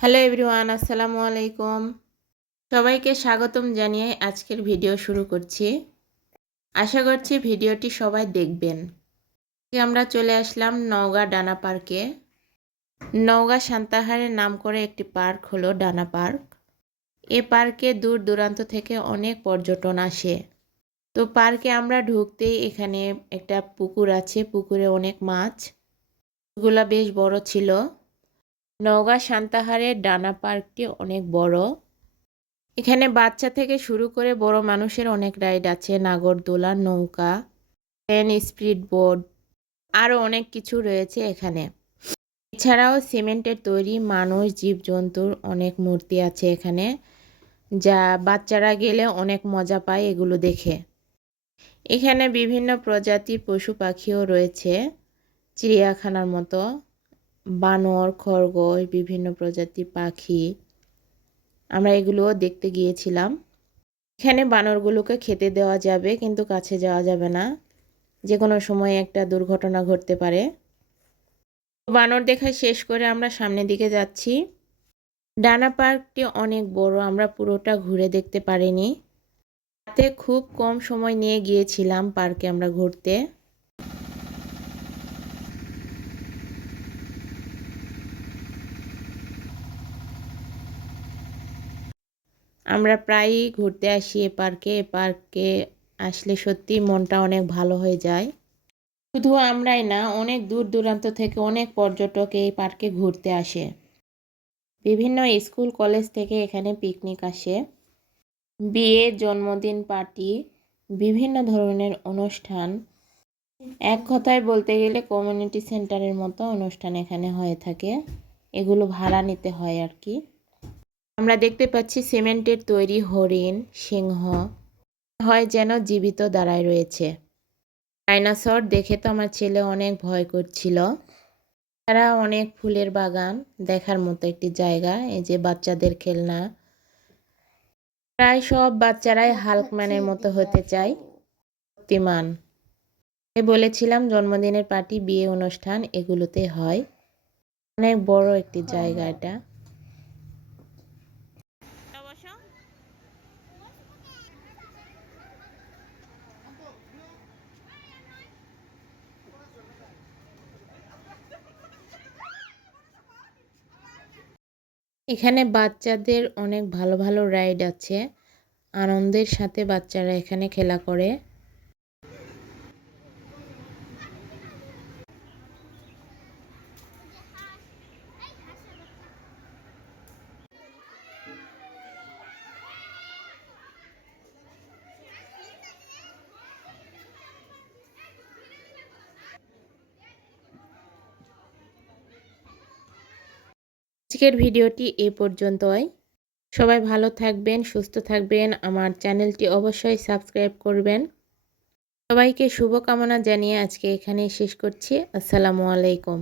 Hello everyone, আসসালামু আলাইকুম। সবাইকে স্বাগতম জানিয়ে আজকের ভিডিও শুরু করছি। আশা করছি ভিডিওটি সবাই দেখবেন। আমরা চলে আসলাম নওগাঁ ডানা পার্কে। নওগাঁ সান্তাহারের নাম করে একটি পার্ক হলো ডানা পার্ক। এ পার্কে দূর দূরান্ত থেকে অনেক পর্যটন আসে। তো পার্কে আমরা ঢুকতেই এখানে একটা পুকুর আছে, পুকুরে অনেক মাছ। এগুলা বেশ বড় ছিল। নওগাঁ সান্তাহারের ডানা পার্কটি অনেক বড়। এখানে বাচ্চা থেকে শুরু করে বড় মানুষের অনেক রাইড আছে। নাগরদোলা, নৌকা ট্রেন স্পিড বোর্ড আরও অনেক কিছু রয়েছে এখানে। এছাড়াও সিমেন্টের তৈরি মানুষ, জীবজন্তুর অনেক মূর্তি আছে এখানে, যা বাচ্চারা গেলে অনেক মজা পায় এগুলো দেখে। এখানে বিভিন্ন প্রজাতির পশু পাখিও রয়েছে, চিড়িয়াখানার মতো। বানর, খরগোশ, বিভিন্ন প্রজাতির পাখি, আমরা এগুলোও দেখতে গিয়েছিলাম। এখানে বানরগুলোকে খেতে দেওয়া যাবে, কিন্তু কাছে যাওয়া যাবে না। যে কোনো সময় একটা দুর্ঘটনা ঘটতে পারে। বানর দেখা শেষ করে আমরা সামনের দিকে যাচ্ছি। ডানা পার্কটি অনেক বড়, আমরা পুরোটা ঘুরে দেখতে পারিনি। রাতে খুব কম সময় নিয়ে গিয়েছিলাম পার্কে আমরা ঘুরতে। আমরা প্রায়ই ঘুরতে আসি এ পার্কে এ পার্কে আসলে সত্যি মনটা অনেক ভালো হয়ে যায়। শুধু আমরাই না, অনেক দূর দূরান্ত থেকে অনেক পর্যটক এই পার্কে ঘুরতে আসে। বিভিন্ন স্কুল, কলেজ থেকে এখানে পিকনিক আসে। বিয়ে, জন্মদিন পার্টি, বিভিন্ন ধরনের অনুষ্ঠান। এক কথায় বলতে গেলে কমিউনিটি সেন্টারের মতো অনুষ্ঠান এখানে হয়ে থাকে। এগুলো ভাড়া নিতে হয় আর কি। আমরা দেখতে পাচ্ছি সিমেন্টের তৈরি হরিণ, সিংহ হয় যেন জীবিত দাঁড়ায় রয়েছে। ডাইনাসর দেখে তো আমার ছেলে অনেক ভয় করছিল। তারা অনেক ফুলের বাগান দেখার মতো একটি জায়গা, এই যে বাচ্চাদের খেলনা। প্রায় সব বাচ্চারাই হালকম্যানের মতো হতে চায়, শক্তিমান। বলেছিলাম জন্মদিনের পার্টি, বিয়ে অনুষ্ঠান এগুলোতে হয়। অনেক বড় একটি জায়গা এটা। এখানে বাচ্চাদের অনেক ভালো ভালো রাইড আছে। আনন্দের সাথে বাচ্চারা এখানে খেলা করে। আজকের ভিডিওটি এ পর্যন্তই। সবাই ভালো থাকবেন, সুস্থ থাকবেন। আমার চ্যানেলটি অবশ্যই সাবস্ক্রাইব করবেন। সবাইকে শুভকামনা জানিয়ে আজকে এখানে শেষ করছি। আসসালামু আলাইকুম।